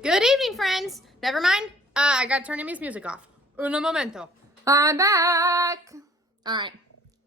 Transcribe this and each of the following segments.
Good evening, friends. Never mind. I gotta turn Emmy's music off. Un momento. I'm back. All right.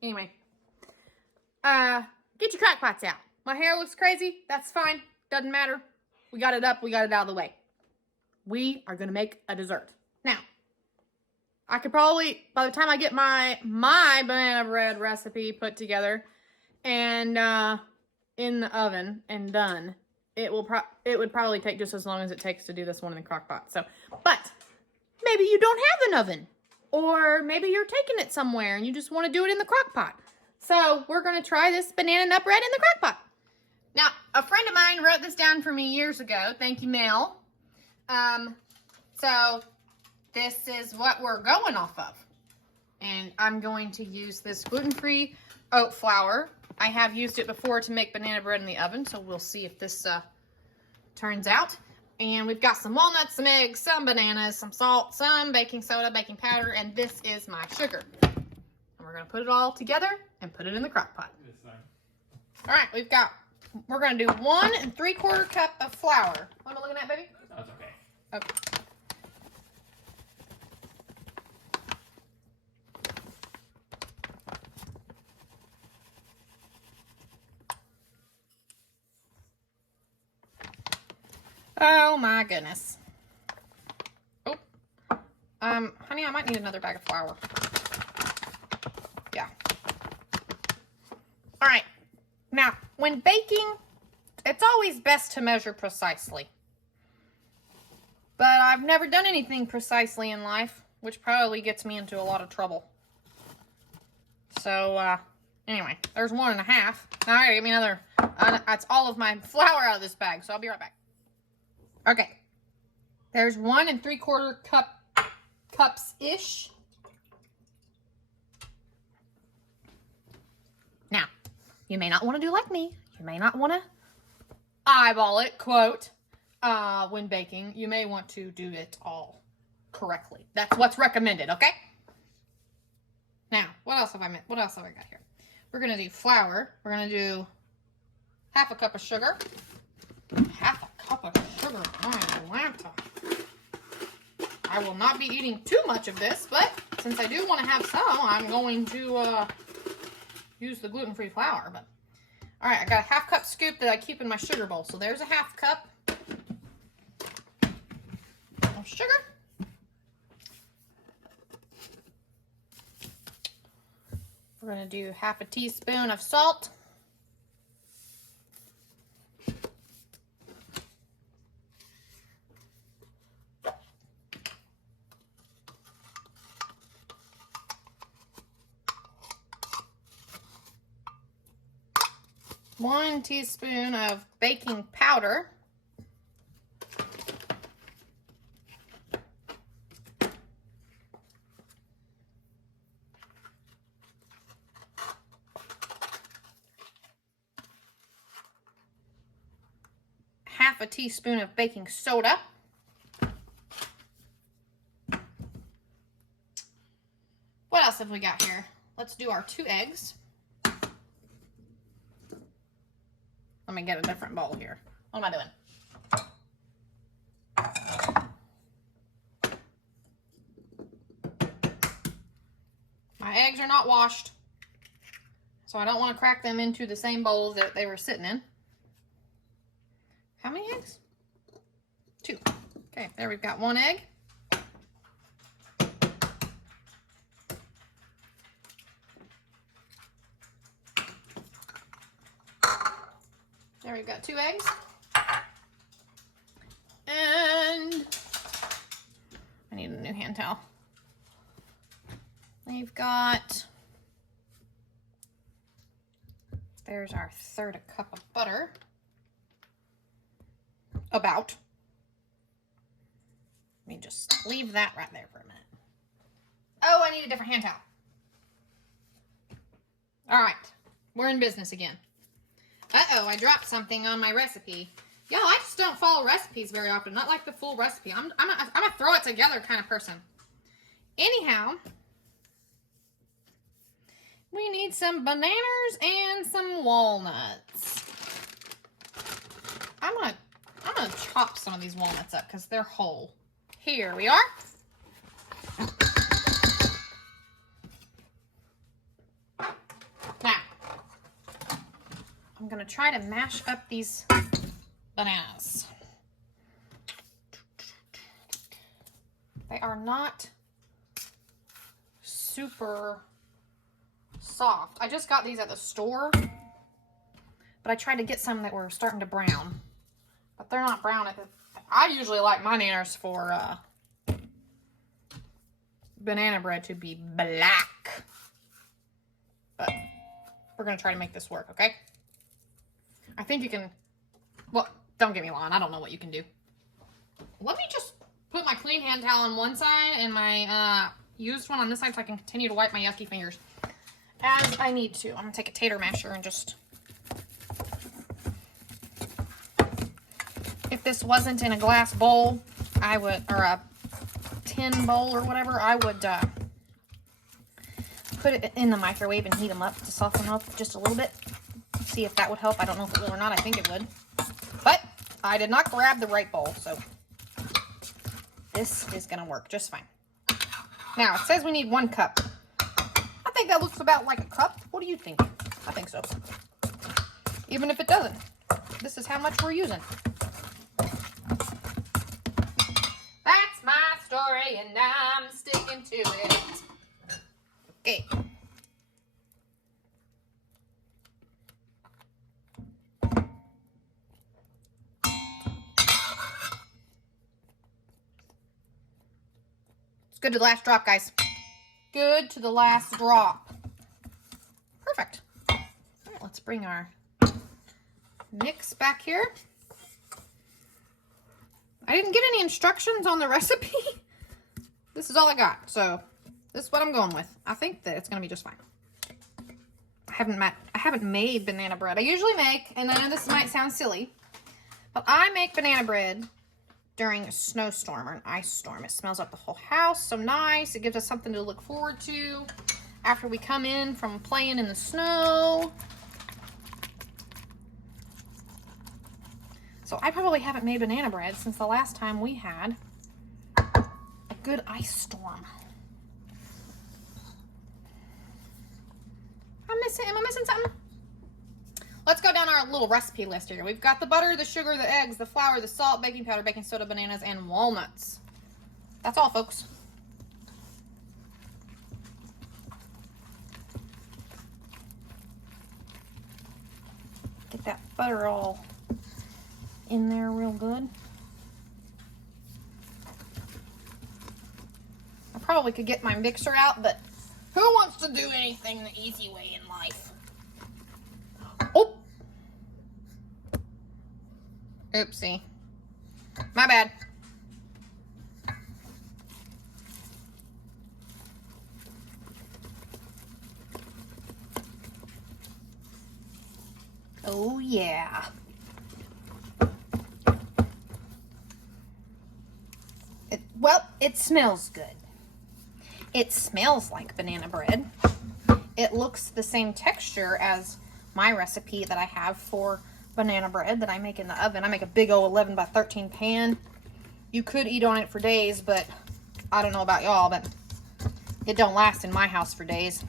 Anyway, get your crack pots out. My hair looks crazy. That's fine. Doesn't matter. We got it up. We got it out of the way. We are gonna make a dessert. Now, I could probably, by the time I get my banana bread recipe put together and in the oven and done, it would probably take just as long as it takes to do this one in the crock pot. So, but maybe you don't have an oven, or maybe you're taking it somewhere and you just want to do it in the crock pot. So we're going to try this banana nut bread in the crock pot. Now, a friend of mine wrote this down for me years ago. Thank you, Mel. So this is what we're going off of. And I'm going to use this gluten-free oat flour. I have used it before to make banana bread in the oven, so we'll see if this turns out. And we've got some walnuts, some eggs, some bananas, some salt, some baking soda, baking powder, and this is my sugar. And we're going to put it all together and put it in the crock pot. All right, we're going to do 1 3/4 cup of flour. What am I looking at, baby? That's okay. Okay. Oh my goodness. Oh. Honey, I might need another bag of flour. Yeah. All right. Now, when baking, it's always best to measure precisely. But I've never done anything precisely in life, which probably gets me into a lot of trouble. So, anyway, there's 1.5. All right, give me another. That's all of my flour out of this bag, so I'll be right back. Okay, there's 1 3/4 cups-ish. Now, you may not want to do like me. You may not want to eyeball it, quote, when baking. You may want to do it all correctly. That's what's recommended, okay? Now, what else have I got here? We're going to do flour. We're going to do 1/2 cup of sugar. 1/2 cup of sugar on Atlanta. I will not be eating too much of this, but since I do want to have some, I'm going to use the gluten-free flour. But all right, I got a 1/2 cup scoop that I keep in my sugar bowl. So there's a 1/2 cup of sugar. We're going to do 1/2 teaspoon of salt. One teaspoon of baking powder. Half a teaspoon of baking soda. What else have we got here? Let's do our 2 eggs. Let me get a different bowl here. What am I doing? My eggs are not washed, so I don't want to crack them into the same bowls that they were sitting in. How many eggs? 2. Okay, there we've got 1 egg. There we've got 2 eggs. And I need a new hand towel. We've got, there's our 1/3 cup of butter. About. Let me just leave that right there for a minute. Oh, I need a different hand towel. All right, we're in business again. Uh-oh, I dropped something on my recipe. Y'all, I just don't follow recipes very often. Not like the full recipe. I'm a throw it together kind of person. Anyhow, we need some bananas and some walnuts. I'm gonna I'm going to chop some of these walnuts up because they're whole. Here we are. Now, I'm going to try to mash up these bananas. They are not super soft. I just got these at the store, but I tried to get some that were starting to brown. But they're not brown. I usually like my nanners for banana bread to be black. But we're going to try to make this work, okay? I think you can, well, don't get me wrong. I don't know what you can do. Let me just put my clean hand towel on one side and my used one on this side so I can continue to wipe my yucky fingers as I need to. I'm going to take a tater masher and just... If this wasn't in a glass bowl, I would, or a tin bowl or whatever, I would put it in the microwave and heat them up to soften up just a little bit. See if that would help. I don't know if it will or not. I think it would. But I did not grab the right bowl, so this is going to work just fine. Now, it says we need 1 cup. I think that looks about like a cup. What do you think? I think so. Even if it doesn't, this is how much we're using. That's my story, and I'm sticking to it. Okay. It's good to the last drop, guys. Good to the last drop. Perfect. All right, let's bring our mix back here. I didn't get any instructions on the recipe. This is all I got, so this is what I'm going with. I think that it's gonna be just fine. I haven't made banana bread. I usually make, and I know this might sound silly, but I make banana bread during a snowstorm or an ice storm. It smells up the whole house, so nice. It gives us something to look forward to after we come in from playing in the snow. So I probably haven't made banana bread since the last time we had a good ice storm. Am I missing something? Let's go down our little recipe list here. We've got the butter, the sugar, the eggs, the flour, the salt, baking powder, baking soda, bananas, and walnuts. That's all, folks. Get that butter all in there real good. I probably could get my mixer out, but who wants to do anything the easy way in life? Oh! Oopsie. My bad. Oh yeah. It smells good. It smells like banana bread. It looks the same texture as my recipe that I have for banana bread that I make in the oven. I make a big old 11 by 13 pan. You could eat on it for days, but I don't know about y'all, but it don't last in my house for days.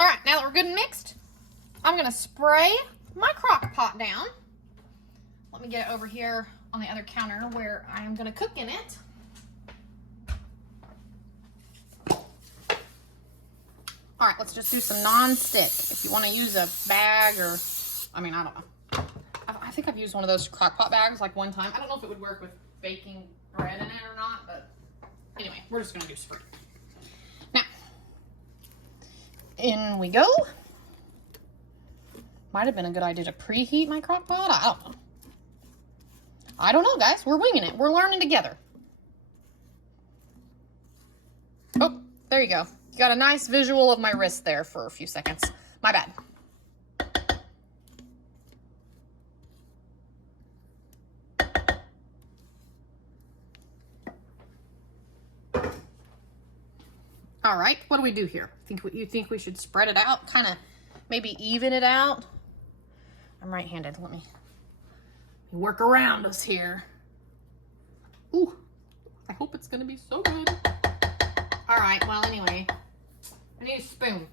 All right, now that we're good and mixed, I'm gonna spray my crock pot down. Let me get it over here on the other counter where I am gonna cook in it. All right, let's just do some non-stick. If you wanna use a bag or, I mean, I don't know. I think I've used one of those crock pot bags like one time. I don't know if it would work with baking bread in it or not, but anyway, we're just gonna do spray. Now, in we go. Might have been a good idea to preheat my crock pot. I don't know. I don't know, guys. We're winging it. We're learning together. Oh, there you go. You got a nice visual of my wrist there for a few seconds. My bad. All right, what do we do here? You think we should spread it out? Kind of maybe even it out? I'm right-handed. Let me work around us here. Ooh, I hope it's gonna be so good. All right, well, anyway, I need a spoon.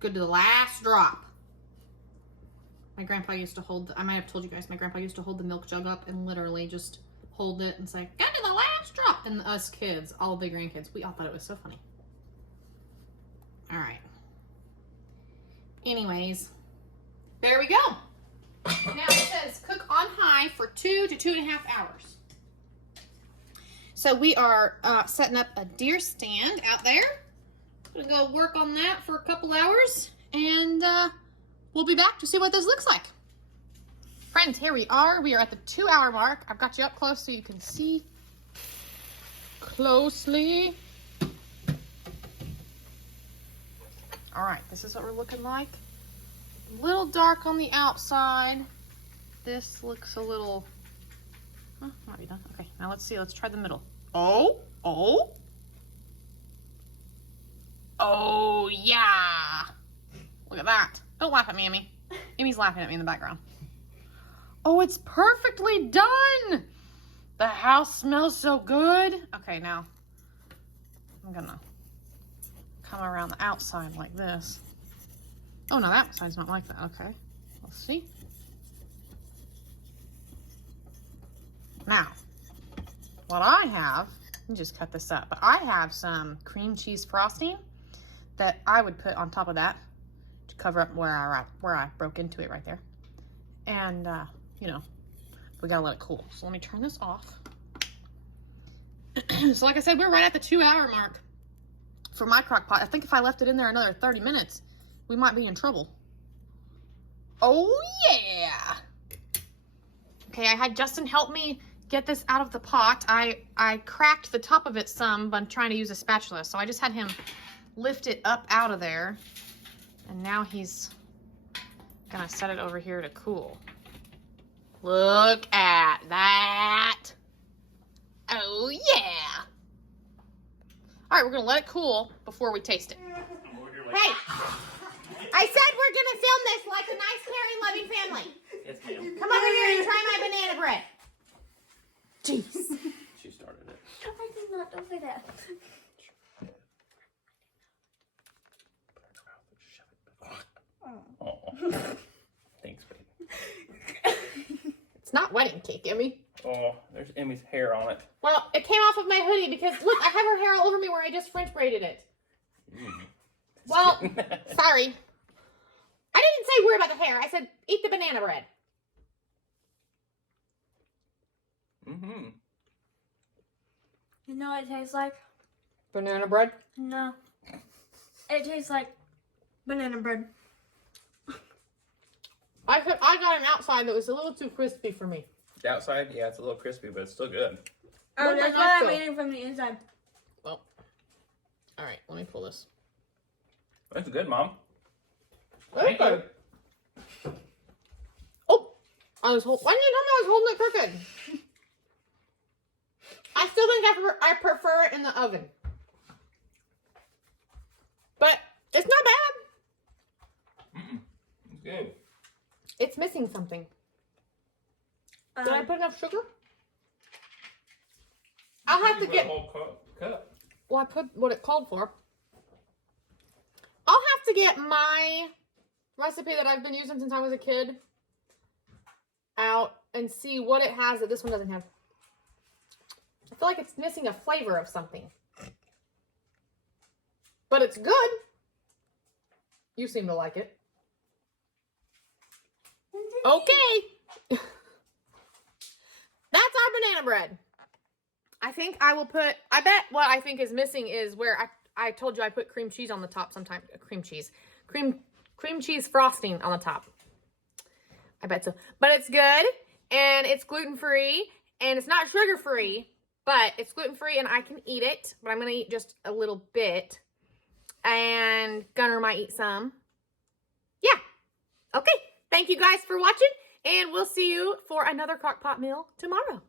Good to the last drop. My grandpa used to hold, I might have told you guys, my grandpa used to hold the milk jug up and literally just hold it and say, got to the last drop. And us kids, all the grandkids, we all thought it was so funny. All right. Anyways, there we go. Now it says cook on high for 2 to 2.5 hours. So we are setting up a deer stand out there. Gonna go work on that for a couple hours and we'll be back to see what this looks like. Friends, here we are. We are at the 2-hour mark. I've got you up close so you can see closely. All right, this is what we're looking like. A little dark on the outside. This looks a little, might be done. Okay, now let's see. Let's try the middle. Oh, yeah. Look at that. Don't laugh at me, Emmy. Emmy's laughing at me in the background. Oh, it's perfectly done. The house smells so good. Okay, now I'm gonna come around the outside like this. Oh, no, that side's not like that. Okay, let's see. Now, what I have, let me just cut this up, but I have some cream cheese frosting that I would put on top of that to cover up where I broke into it right there. And, you know, we gotta let it cool. So let me turn this off. So like I said, we're right at the 2-hour mark for my crock pot. I think if I left it in there another 30 minutes, we might be in trouble. Oh yeah. Okay, I had Justin help me get this out of the pot. I cracked the top of it some by trying to use a spatula. So I just had him lift it up out of there. And now he's gonna set it over here to cool. Look at that. Oh yeah. All right, we're gonna let it cool before we taste it. Hey, I said we're gonna film this like a nice, caring, loving family. Yes, ma'am. Come over here and try my banana bread. Jeez. She started it. I did not, don't say that. Oh. Thanks, baby. It's not wedding cake, Emmy. Oh, there's Emmy's hair on it. Well, it came off of my hoodie because, look, I have her hair all over me where I just French braided it. Well, sorry. I didn't say worry about the hair. I said eat the banana bread. Mm-hmm. You know what it tastes like? Banana bread? No. It tastes like banana bread. I got an outside that was a little too crispy for me. The outside, yeah, it's a little crispy, but it's still good. Oh, What that's am I what I'm not eating from the inside. Well, all right, let me pull this. That's good, Mom. Thank you. Oh, why didn't you tell me I was holding it crooked? I still think I prefer it in the oven. But it's not bad. It's good. It's missing something. Did I put enough sugar? I'll have to get... a whole cup. Well, I put what it called for. I'll have to get my recipe that I've been using since I was a kid out and see what it has that this one doesn't have. I feel like it's missing a flavor of something. But it's good. You seem to like it. Okay. That's our banana bread. I think I will put, I bet what I think is missing is where I told you I put cream cheese on the top sometimes. Cream cheese frosting on the top. I bet so. But it's good, and it's gluten-free, and it's not sugar-free, but it's gluten-free, and I can eat it. But I'm going to eat just a little bit, and Gunner might eat some. Yeah. Okay. Thank you guys for watching, and we'll see you for another crock pot meal tomorrow.